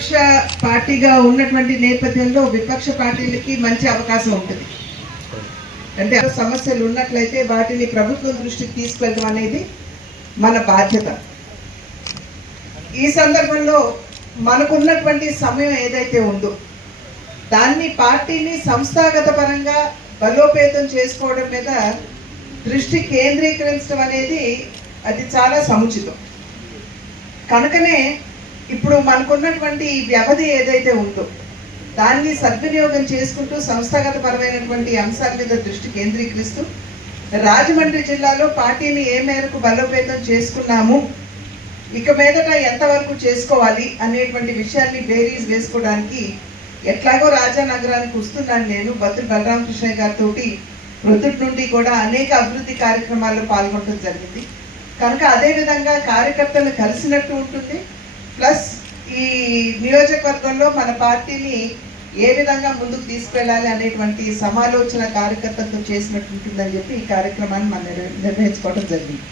విపక్ష పార్టీగా ఉన్నటువంటి నేపథ్యంలో విపక్ష పార్టీలకి మంచి అవకాశం ఉంటుంది. అంటే సమస్యలు ఉన్నట్లయితే వాటిని ప్రభుత్వం దృష్టికి తీసుకెళ్ళడం అనేది మన బాధ్యత. ఈ సందర్భంలో మనకున్నటువంటి సమయం ఏదైతే ఉందో దాన్ని పార్టీని సంస్థాగత పరంగా బలోపేతం చేసుకోవడం మీద దృష్టి కేంద్రీకరించడం అనేది అది చాలా సముచితం. కనుకనే ఇప్పుడు మనకున్నటువంటి ఈ వ్యవధి ఏదైతే ఉందో దాన్ని సద్వినియోగం చేసుకుంటూ సంస్థాగత పరమైనటువంటి అంశాల మీద దృష్టి కేంద్రీకరిస్తూ రాజమండ్రి జిల్లాలో పార్టీని ఏ మేరకు బలోపేతం చేసుకున్నాము ఇక మీదట ఎంతవరకు చేసుకోవాలి అనేటువంటి విషయాన్ని బేరీస్ వేసుకోవడానికి ఎట్లాగో రాజానగరానికి వస్తున్నాను నేను. బద్దులు బలరామకృష్ణ గారితో వృద్ధుడి నుండి కూడా అనేక అభివృద్ధి కార్యక్రమాల్లో పాల్గొనడం జరిగింది. కనుక అదే విధంగా కార్యకర్తలు కలిసినట్టు ఉంటుంది. ప్లస్ ఈ నియోజకవర్గంలో మన పార్టీని ఏ విధంగా ముందుకు తీసుకెళ్ళాలి అనేటువంటి సమాలోచన కార్యకర్తలతో చేసినట్టు ఉంటుందని చెప్పి ఈ కార్యక్రమాన్ని మనం నిర్వహించుకోవడం జరిగింది.